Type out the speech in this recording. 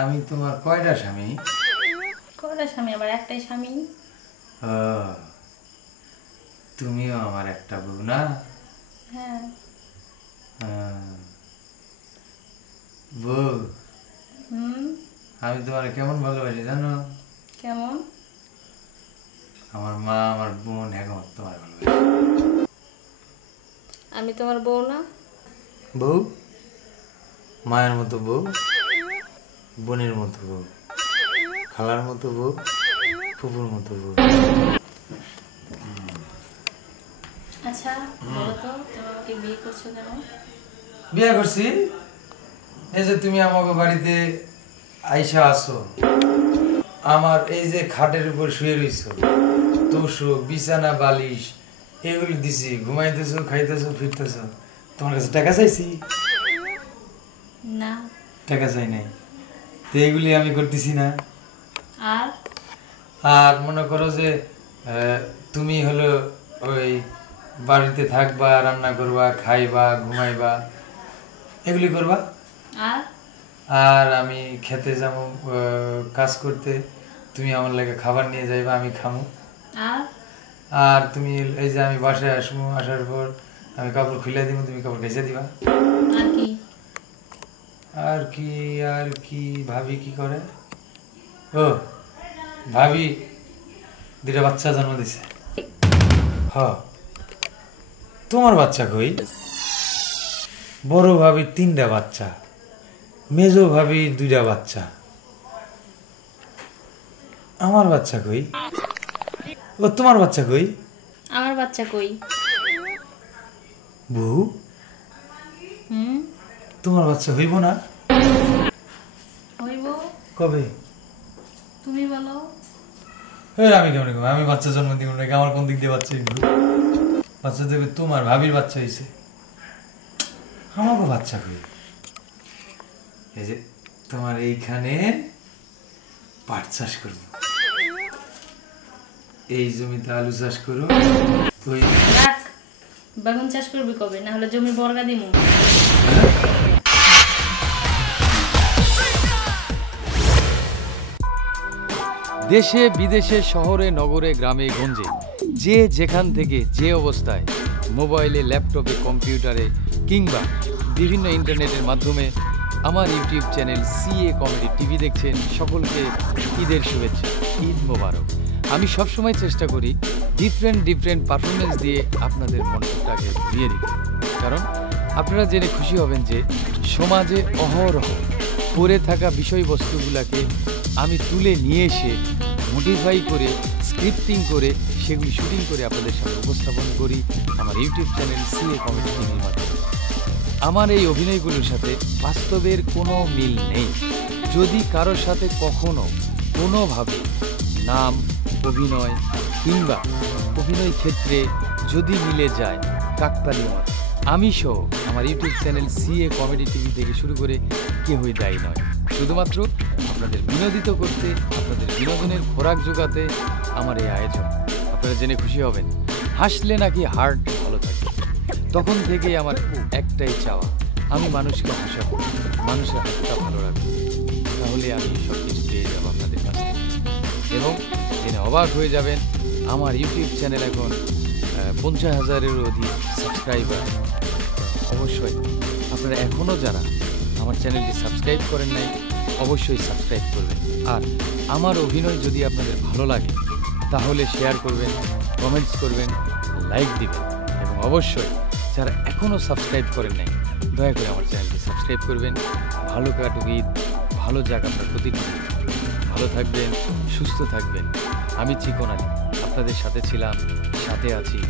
আমি তোমার কয়টা স্বামী? কয়টা স্বামী? আবার একটাই স্বামী। তুমিও আমার একটা বউ না? হ্যাঁ। বউ, আমি তোমার কেমন ভালোবাসি জানো? কেমন? আমার মা আমার বোন এখন তোমার ভালোবাসি। আমি তোমার বউ না? বউ, মায়ের মতো বউ, বোনের মতো বউ, খালার মতো বউ, ফুপুর মতো বউ। আচ্ছা বলো তো, তুমি আমাকে বিয়ে করছো কেন? বিয়ে করছি এই যে তুমি আমাকে বাড়িতে আইসা আসো, আমার এই যে খাটের উপর শুয়ে রইছো, তোষক বিছানা বালিশ এগুলো দিছি, ঘুমাইতেছো খাইতেছো ফিরতেছো, তোমার কাছে টাকা চাইছি? না, টাকা চাই নাই, তো এগুলি আমি করতেছি না। আর আর মনে করো যে তুমি হলো ওই বাড়িতে থাকবা, রান্না করবা, খাইবা, ঘুমাইবা, এগুলি করবা। আর আর আমি খেতে যাবো কাজ করতে, তুমি আমার লাগে খাবার নিয়ে যাইবা, আমি খামু। আর আর তুমি এই যে আমি বাসায় আসবো, আসার পর আমি কাপড় খুলে দিব, তুমি কাপড় ভেজে দিবা। আর কি? আর কি আর কি ভাবি কি করে? ও ভাবি দুটা বাচ্চা জন্ম দিছে। হ, তোমার বাচ্চা কই? বড় ভাবির 3টা বাচ্চা, মেজো ভাবির 2টা বাচ্চা, আমার বাচ্চা কই? ও তোমার বাচ্চা কই? আমার বাচ্চা কই? বউ, তোমার বাচ্চা হইব না? হইব। কবে? তুমি বলো। আমি কেমন, আমি বাচ্চা জন্ম দিব নাকি? আমার কোন দিক দিয়ে বাচ্চা হইব? বাচ্চা দেবে তোমার ভাবির বাচ্চা হয়েছে, আমাকে বাচ্চা কই? এই যে তোমার এইখানে পাট চাষ করবো, এই জমিতে আলু চাষ করো, ওই রাখ, বেগুন চাষ করবি কবে? না হলে জমি বর্গা দিমু। দেশে বিদেশে, শহরে নগরে, গ্রামে গঞ্জে, যে যেখান থেকে যে অবস্থায় মোবাইলে, ল্যাপটপে, কম্পিউটারে কিংবা বিভিন্ন ইন্টারনেটের মাধ্যমে আমার YouTube channel CA comedy TV দেখছেন, সকলকে ঈদের শুভেচ্ছা, ঈদ মোবারক। আমি সবসময় চেষ্টা করি ডিফারেন্ট পারফরমেন্স দিয়ে আপনাদের মনটাকে ঘুরিয়ে দিতে, কারণ আপনারা জেনে খুশি হবেন যে সমাজে অহরহ পড়ে থাকা বিষয়বস্তুগুলোকে আমি তুলে নিয়ে এসে মডিফাই করে, স্ক্রিপ্টিং করে, সেগুলি শুটিং করে আপনাদের সামনে উপস্থাপন করি আমার ইউটিউব চ্যানেল সিএ কমেডি টিভির মাধ্যমে। আমার এই অভিনয়গুলোর সাথে বাস্তবের কোনো মিল নেই। যদি কারোর সাথে কখনো কোনোভাবে নাম, অভিনয় কিংবা অভিনয় ক্ষেত্রে যদি মিলে যায় কাকতালীয় মত, আমি সহ আমার YouTube channel CA comedy TV থেকে শুরু করে কেউই দায়ী নয়। শুধুমাত্র আপনাদের বিনোদিত করতে, আপনাদের বিনোদনের খোরাক জোগাতে আমার এই আয়োজন। আপনারা জেনে খুশি হবেন, হাসলে নাকি হার্ট ভালো থাকে। তখন থেকেই আমার একটাই চাওয়া, আমি মানুষকে হাসাবো, মানুষের হাতটা ভালো রাখবো, তাহলে আমি সব কিছু পেয়ে যাবো আপনাদের কাছ থেকে। এবং জেনে অবাক হয়ে যাবেন, আমার ইউটিউব চ্যানেল এখন 50,000-এরও অধিক সাবস্ক্রাইবার। অবশ্যই আপনারা এখনও যারা আমার চ্যানেলটি সাবস্ক্রাইব করেন নাই, অবশ্যই সাবস্ক্রাইব করবেন। আর আমার অভিনয় যদি আপনাদের ভালো লাগে তাহলে শেয়ার করবেন, কমেন্টস করবেন, লাইক দিবেন। এবং অবশ্যই যারা এখনও সাবস্ক্রাইব করেন নাই, দয়া করে আমার চ্যানেলটি সাবস্ক্রাইব করবেন। ভালো কাটুক ঈদ, ভালো যাক আপনার প্রতিটি দিন। ভালো থাকবেন, সুস্থ থাকবেন। আমি চিকন আলী আপনাদের সাথে ছিলাম, সাথে আছি।